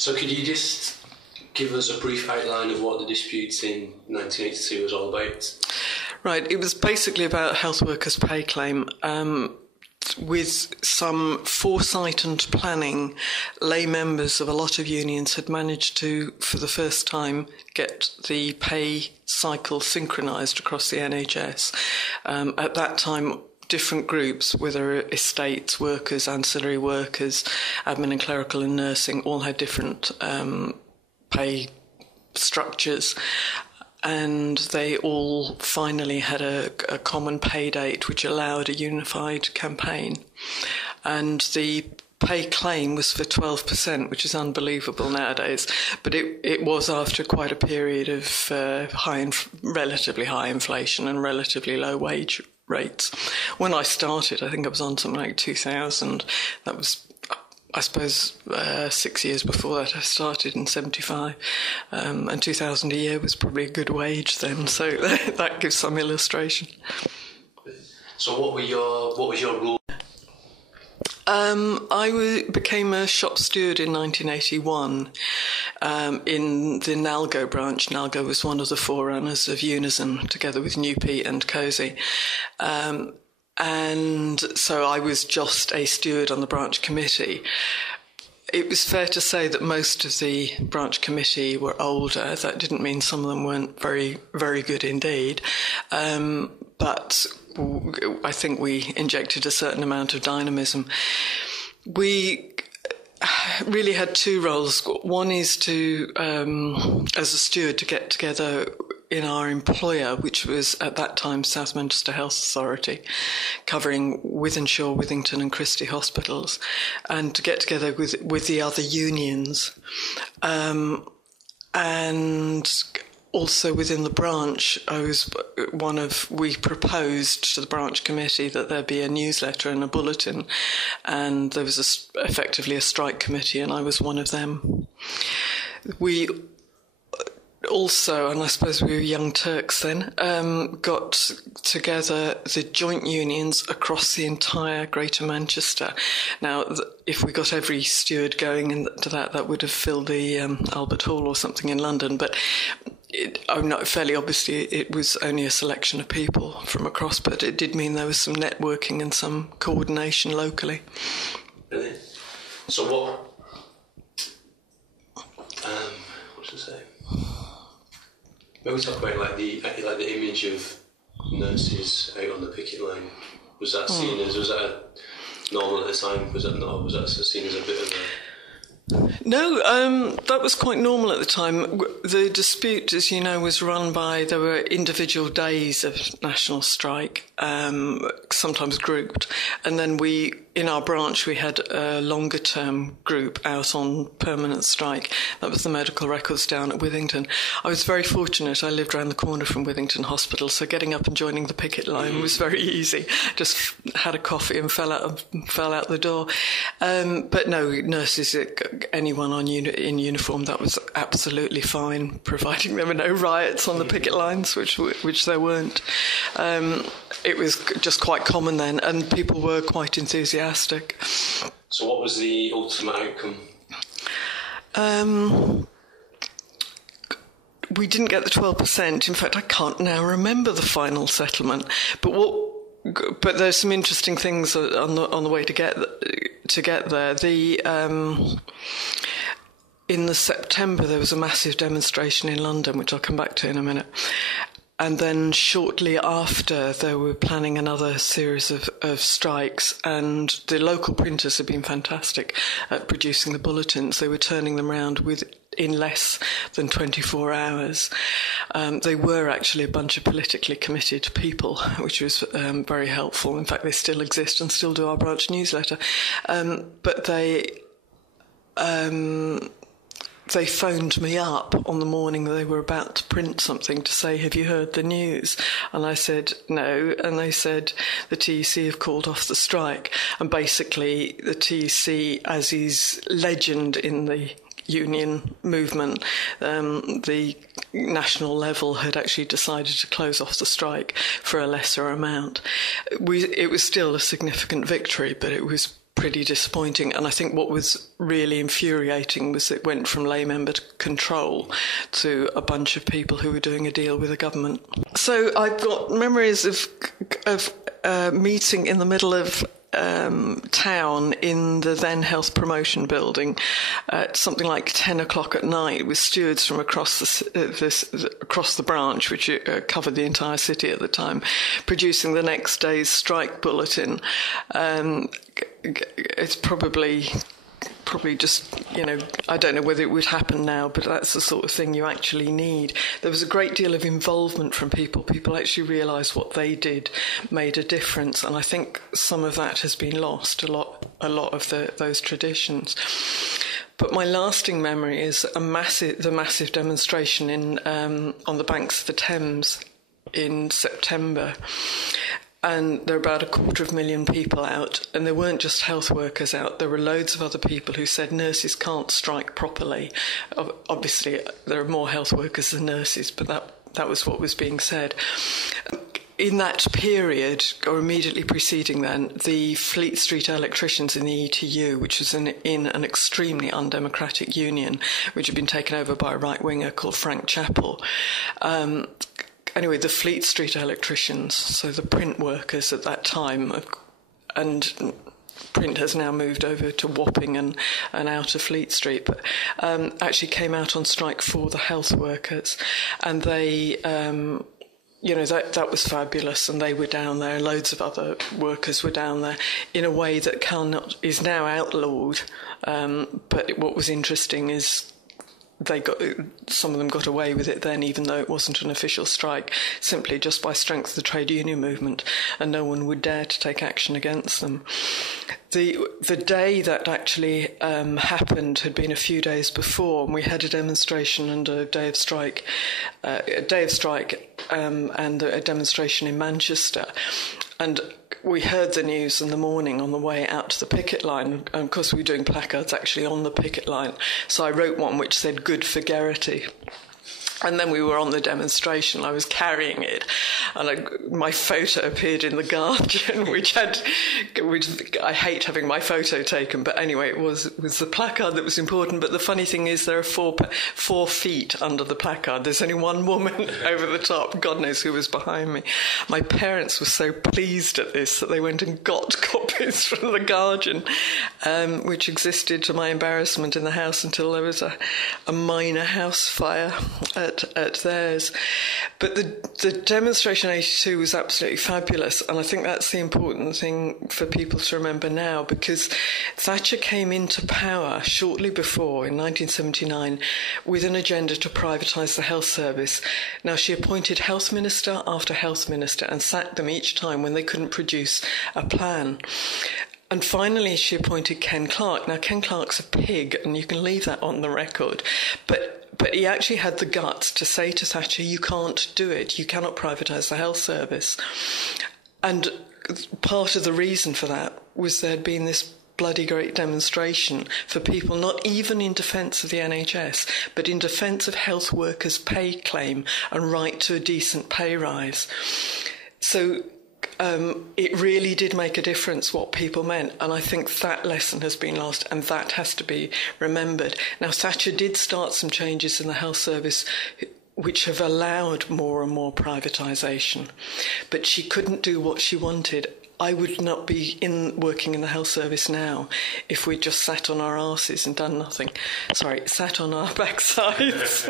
So could you just give us a brief outline of what the dispute in 1982 was all about? Right, it was basically about health workers' pay claim. With some foresight and planning, lay members of a lot of unions had managed to, for the first time, get the pay cycle synchronised across the NHS. At that time, different groups, whether estates, workers, ancillary workers, admin and clerical and nursing, all had different pay structures. And they all finally had a common pay date which allowed a unified campaign. And the pay claim was for 12%, which is unbelievable nowadays. But it was after quite a period of relatively high inflation and relatively low wage rates. When I started, I think I was on something like 2,000. That was, I suppose, 6 years before that. I started in 75, and 2,000 a year was probably a good wage then. So that gives some illustration. So what was your role? I became a shop steward in 1981 in the Nalgo branch. Nalgo was one of the forerunners of UNISON, together with NUPE and COSI. And so I was just a steward on the branch committee. It was fair to say that most of the branch committee were older. That didn't mean some of them weren't very, very good indeed. But I think we injected a certain amount of dynamism. We really had two roles. One is to, as a steward, to get together in our employer, which was at that time South Manchester Health Authority, covering Wythenshawe, Withington and Christie hospitals, and to get together with the other unions. And also within the branch, we proposed to the branch committee that there be a newsletter and a bulletin, and there was effectively a strike committee, and I was one of them. We also, and I suppose we were young Turks then, got together the joint unions across the entire Greater Manchester. Now, if we got every steward going into that would have filled the Albert Hall or something in London, but fairly obviously it was only a selection of people from across, but it did mean there was some networking and some coordination locally. Really? So what should I say? When we talk about the image of nurses out on the picket line, was that normal at the time? Was that seen as a bit of a... No, that was quite normal at the time. The dispute, as you know, was run by, there were individual days of national strike, sometimes grouped, and then in our branch, we had a longer-term group out on permanent strike. That was the medical records down at Withington. I was very fortunate. I lived around the corner from Withington Hospital, so getting up and joining the picket line was very easy. Just had a coffee and fell out the door. But no, nurses, anyone in uniform, that was absolutely fine, providing there were no riots on the picket lines, which there weren't. It was just quite common then, and people were quite enthusiastic. So what was the ultimate outcome? We didn't get the 12%. In fact, I can't now remember the final settlement. But there's some interesting things on the way to get there. In the September, there was a massive demonstration in London, which I'll come back to in a minute. And then shortly after, they were planning another series of strikes, and the local printers had been fantastic at producing the bulletins. They were turning them around in less than 24 hours. They were actually a bunch of politically committed people, which was very helpful. In fact, they still exist and still do our branch newsletter. But they phoned me up on the morning they were about to print something to say, have you heard the news? And I said, no. And they said, the TUC have called off the strike. And basically, the TUC, as is legend in the union movement, the national level had actually decided to close off the strike for a lesser amount. It was still a significant victory, but it was pretty disappointing. And I think what was really infuriating was it went from lay member to control to a bunch of people who were doing a deal with the government. So I've got memories of meeting in the middle of town in the then Health Promotion Building at something like 10 o'clock at night with stewards from across the branch, which covered the entire city at the time, producing the next day's strike bulletin. It's probably just, I don't know whether it would happen now, but that's the sort of thing you actually need. There was a great deal of involvement from people. People actually realised what they did made a difference, and I think some of that has been lost, a lot of those traditions. But my lasting memory is the massive demonstration on the banks of the Thames in September. And there were about 250,000 people out, and there weren't just health workers out. There were loads of other people who said nurses can't strike properly. Obviously, there are more health workers than nurses, but that was what was being said. In that period, or immediately preceding then, the Fleet Street electricians in the ETU, which was in an extremely undemocratic union, which had been taken over by a right-winger called Frank Chappell, anyway, the Fleet Street electricians, so the print workers at that time, and print has now moved over to Wapping and out of Fleet Street, but actually came out on strike for the health workers, and they, that was fabulous, and they were down there. Loads of other workers were down there in a way that is now outlawed. But what was interesting is some of them got away with it then, even though it wasn't an official strike, simply just by strength of the trade union movement, and no one would dare to take action against them. The day that actually happened had been a few days before, and we had a demonstration and a day of strike, and a demonstration in Manchester. And we heard the news in the morning on the way out to the picket line, and of course we were doing placards actually on the picket line. So I wrote one which said "Good for Geraghty." And then we were on the demonstration. I was carrying it, and my photo appeared in the Guardian, which I hate having my photo taken. But anyway, it was the placard that was important. But the funny thing is, there are 4 feet under the placard. There's only one woman over the top. God knows who was behind me. My parents were so pleased at this that they went and got copies from the Guardian, which existed to my embarrassment in the house until there was a minor house fire at theirs. But the demonstration in 82 was absolutely fabulous, and I think that's the important thing for people to remember now, because Thatcher came into power shortly before, in 1979, with an agenda to privatise the health service. Now, she appointed health minister after health minister and sacked them each time when they couldn't produce a plan. And finally, she appointed Ken Clarke. Now, Ken Clarke's a pig, and you can leave that on the record, but he actually had the guts to say to Thatcher, you can't do it. You cannot privatise the health service. And part of the reason for that was there had been this bloody great demonstration for people, not even in defence of the NHS, but in defence of health workers' pay claim and right to a decent pay rise. So it really did make a difference what people meant, and I think that lesson has been lost, and that has to be remembered. Now, Thatcher did start some changes in the health service which have allowed more and more privatisation, but she couldn't do what she wanted. I would not be working in the health service now if we'd just sat on our arses and done nothing. Sat on our backsides.